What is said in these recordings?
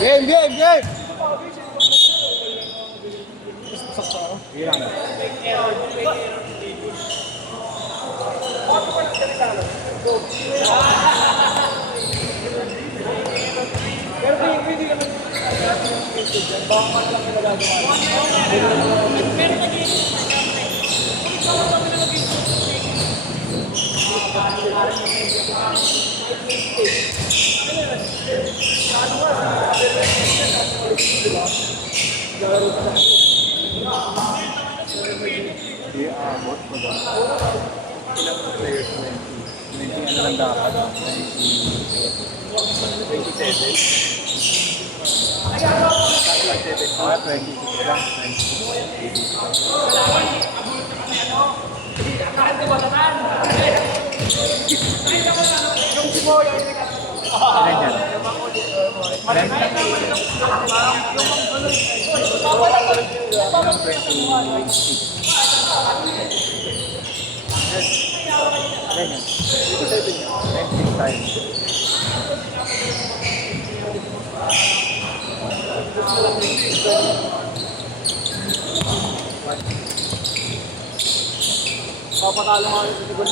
Game, game, game! Di abot ko ba? Ilang players 20? 20 ano lang dapat? 27? Ah, 26 lang. 26. Ilan yan? Ilan? Ilang 26? Ganyan. 26 times. Papatalo nga yung siguro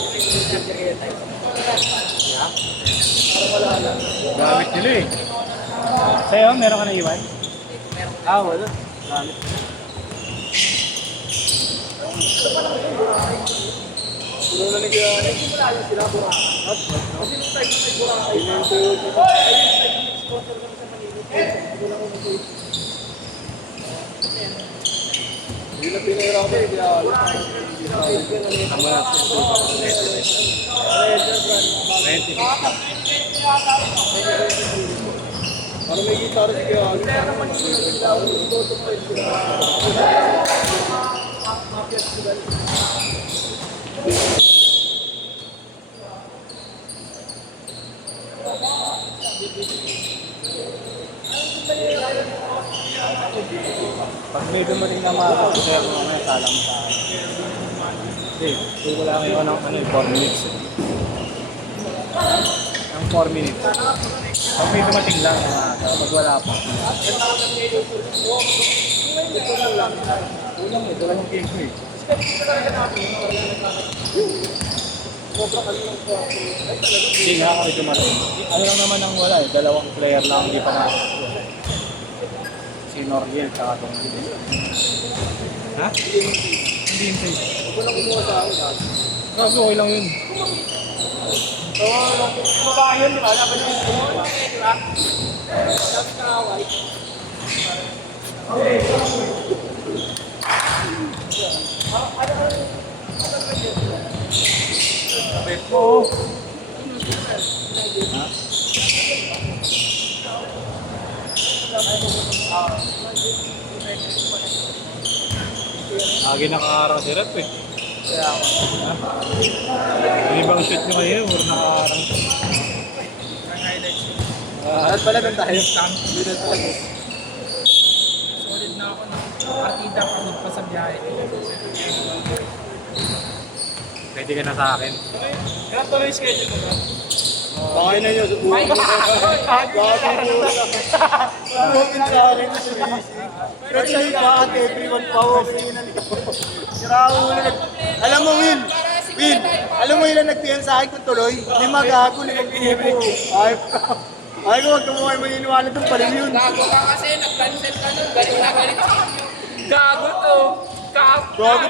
gamit nila eh. Sa'yo, meron ka na iwan? Ah, wala. Gamit. Puro na nagkakaroon. Malayo sila, Burakat. Kasi nung tayo sa Burakat, hindi na pinahirap ko eh. Kaya para may gitara si kaya pag may dumating na mga sir, mamaya salang mo sa akin. Hindi, ito lang yung ano, 4 minutes. Ang 4 minutes. Pag may dumating lang, pag wala pa. Ito lang yung game ko eh. Hindi nga ako dumating. Ano lang naman ang wala eh, 2 player lang hindi pa nakakasya. Si Noriel tsaka itong hindi. Ha? Hindi hindi. Huwag ko lang kumuha sa akin. Kaso okay lang yun. So, babae yun, di ba? Dapat yun, di ba? Dapat nakaway. Sabit mo. Ha? Lagi nakaharang si Rep eh. Kaya ako. Yung ibang shoot nyo kayo, puro nakaharang. Ang highlights yun. At pala doon tayo. Solid na ako na. Partida pagod pa sa biyahe. Pwede ka na sa akin. Kaya pala yung schedule mo ba? Bakay na nyo, subukan. Subukin sa akin. Pero siya yung bakit everyone pa walking na nito. Siraulit. Alam mo, Will, alam mo ilan nagtiyan sa akin kung tuloy? Hindi magago, nagtiyan mo. Ay ko, wag ka mo kayo maniniwala itong palim yun. Gago ka kasi, nag-cancel ka nun, galit na galit sa inyo. Gago to. Gago,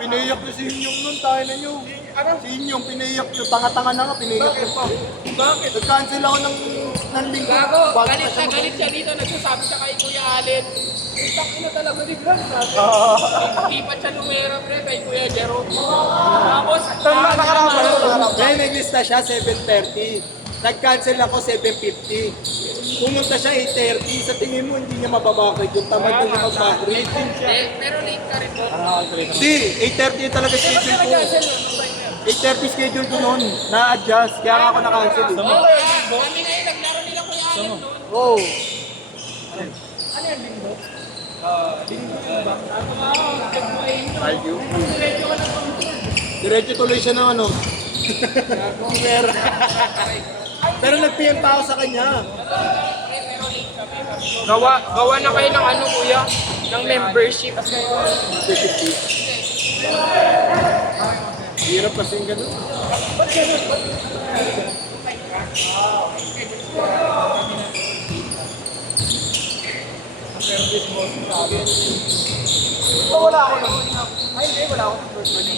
pinaiyak ko si Inyong nun, tayo na nyo. Si Inyong, pinaiyak nyo, tanga-tanga na nga, pinaiyak nyo pa. Bakit? Nag-cancel ako ng linggo. Gago, galit na galit siya dito, nagsasabi siya kay Kuya Allen. Itak ina talaga ni Brad. Hindi pa siya lumera, pre, kay Kuya Jerome. Tapos, May naglista siya, 7:30. Nag-cancel ako, 7:50. Pumunta siya 8:30. Sa tingin mo, hindi niya mababakit yung tamad na niya mag-backread. pero late ka rin po. Hindi, 8:30 talaga schedule ko. 8:30 schedule ko noon. Na-adjust, kaya nga ako na-cancel. Kami ngayon, naglaro nila Kuya Allen doon. Oo. Ano yan, Linggo? Value. Diretso tuloy siya ng ano. Pero nag-PM pa ako sa kanya. Gawa na kayo ng ano kuya, ng membership. Hirap kasi yung ganun. Wala ako ng... Ay, hindi. Wala ako ng first money.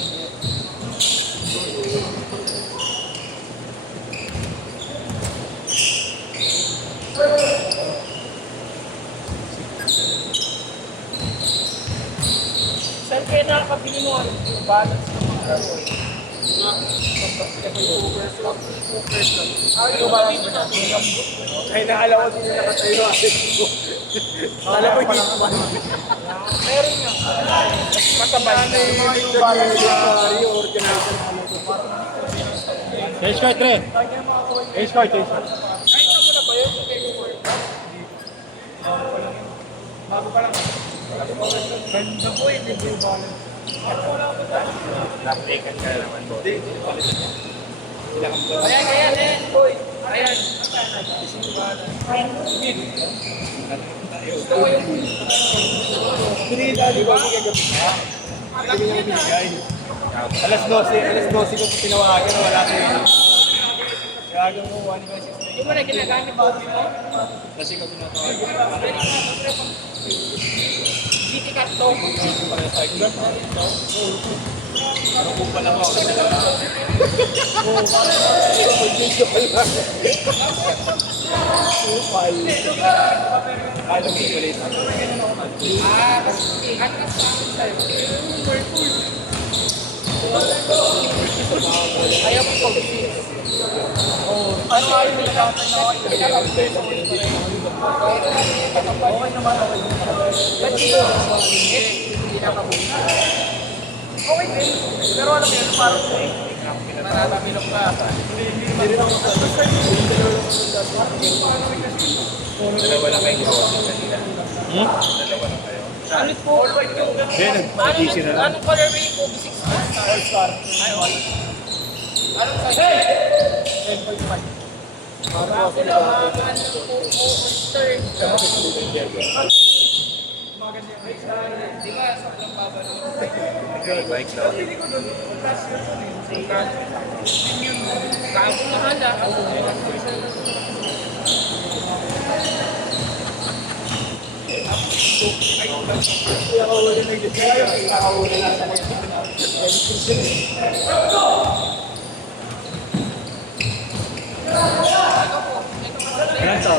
Saan kayo nakakabili mo ano, yung balance ng mga laro? Ay, naalaw ko din yung nakatayo. Akala ko hindi ko man. Meron nga. Masabay. Change card, Tre. Change card, change card. Kahit na mo na ba yun? Bago pa lang. Ganda po eh, hindi yung balance. Napikan ka naman po. Ayan. Boy. Ayan. Pinidali ko kasi kagabi na. Hindi niya binigay. Alas 12 ko tinawagan, wala ko yun. Kaya mo 1.6. Hindi mo na ginagamit ba mo? Kasi ko tinatawagan. GT cut to. Parang kung pala ako. Ano mo ulit? Kasi ang kasama sa'yo. Ayaw mo po. Ano ayaw mo lang ako? Okay naman ako. Ba't dito? Hindi nakabuka. Okay din. Pero alam mo yun, parang mararamilok ka. Hindi rin ako dalawa lang kayo gawa kanina. Dalawa lang kayo. Ano po? Nag-PC na lang. Anong color ray po? 6 All-star. Ay, all. Anong size? 10.5. Ano po? All-star. Di ba, sobrang baba naman? Bikes lang. Kapo na handa. Kaya ako wala nag-decide. Kaya ako wala nasa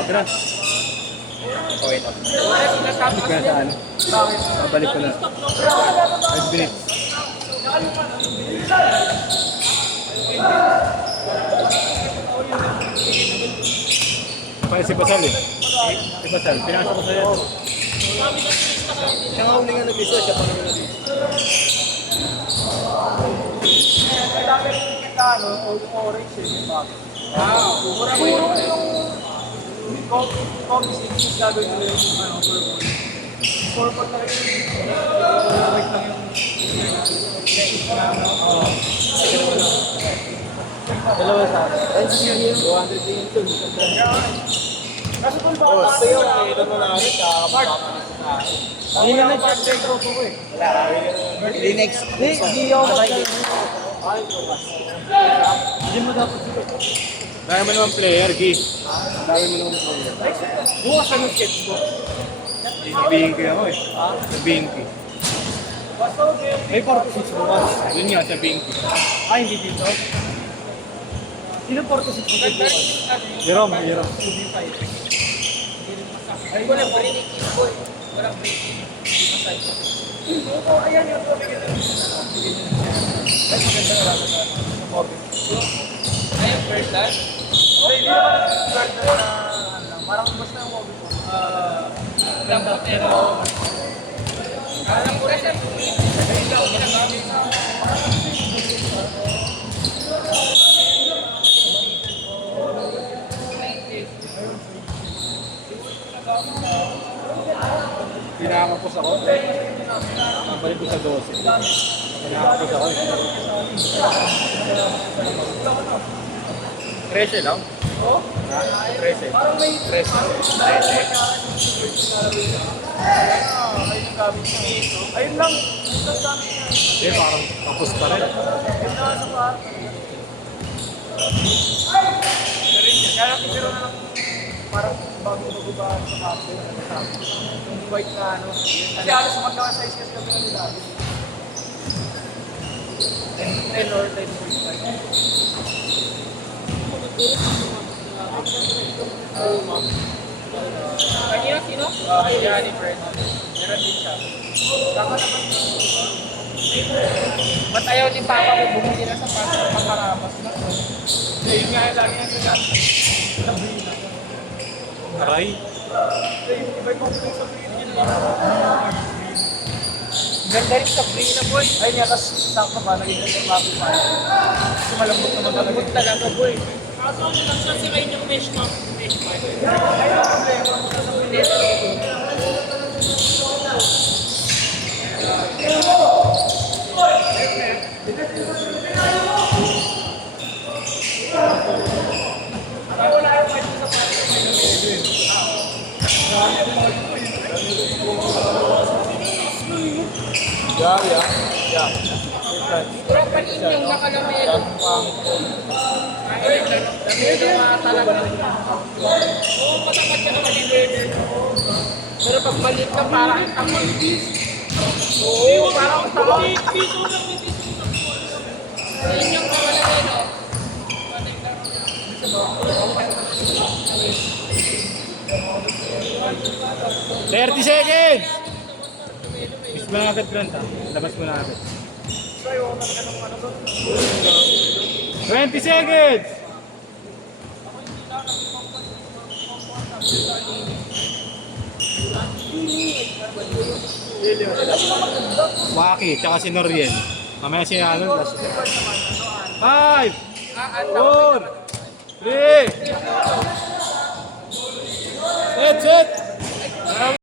Grant. Okay na. Sinasabi kasi Grant ano? Babalik ko na. 5 minutes. Si Basal eh. Si Basal, pinasok ko sa'yo. Siya nga uli nga nag-isa, siya pa naman nag-isa. May dami rin kita, no? Orange eh, yung bago. Mura mo yung coffee six gagawin nila yung purple na rin. Wait lang yung dalawa sa akin. 200 din ito. Kasi kung baka tayo, ito mo na rin, kakapapanis na akin. Hindi na nag-check ko po eh. Wala, next. Hindi ako mag-check. Hindi mo dapat sila. Dami mo naman player, Gi. Dami mo naman player. Bukas ka ng sketchbook. Sabihin ko ako eh. Sabihin ko. May 46 bukas. Yun nga, sabihin ko. Hindi dito. Sino 46 bukas? Jerome. Ay, wala pa rin yung boy. Walang break. Ayan yung topic ito. Ay, maganda na lang. Ayun, first dance. Hindi naman first na parang basta yung hobby ko. Lampotero. Alam ko rin yan. Ikaw, ginagamit na. Pinakapos ako. Balik ko sa 12. Pinakapos ako. 13 lang. Oh? 13. Parang may 13. ayun yung gamit niya. Ayun lang. Ayun lang gamit niya. Hindi, parang tapos pa rin. Ayun lang sa par. Kaya kitiro na lang parang bago-bagubahan sa kapit. Yung white na ano. Kasi halos magkaka-size kasi kami nila. 10 or 10.5. Kanina sino? Jennifer. Meron din siya. Kaka naman. Ba't ayaw ni Papa ko bumili na sa pangkarapas na? Yun nga yung lagi niya sinasabi. Sabihin na. Aray. Iba yung complete sa Sabrina yun lang. Ganda rin sa Sabrina boy. Ayun nga, tapos sakto ba, naging yung mapit pa. Kasi malambot naman talaga. Malambot talaga boy. Kaso ano lang sa sikay niyang mesh na. Mesh pa. Ayun ang problema. Sa Sabrina. Yeah. Pero panin yung nakalamelo. Ay, lamelo nga talaga. Oo, matapat ka naman yung weather. Pero pag maliit ka, parang ang tamang. Oo, parang ang tamang. Ayun yung nakalamelo. 30 seconds! Miss mo na agad, Grant, ha? Labas mo na agad. 20 seconds! Waki, tsaka si Noriel. Mamaya si Alan. 5, 4, 3, set!